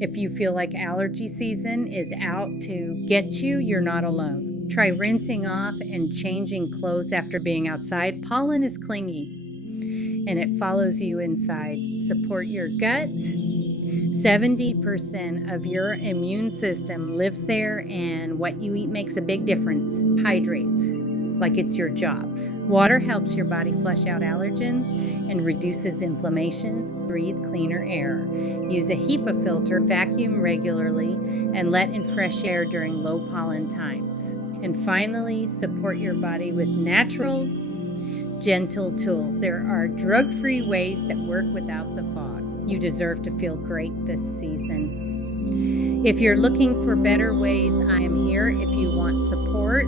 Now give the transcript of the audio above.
If you feel like allergy season is out to get you, you're not alone. Try rinsing off and changing clothes after being outside. Pollen is clingy and it follows you inside. Support your gut. 70% of your immune system lives there, and what you eat makes a big difference. Hydrate like it's your job. Water helps your body flush out allergens and reduces inflammation. Breathe cleaner air. Use a HEPA filter, vacuum regularly, and let in fresh air during low pollen times. And finally, support your body with natural, gentle tools. There are drug-free ways that work without the fog. You deserve to feel great this season. If you're looking for better ways, I am here. If you want support,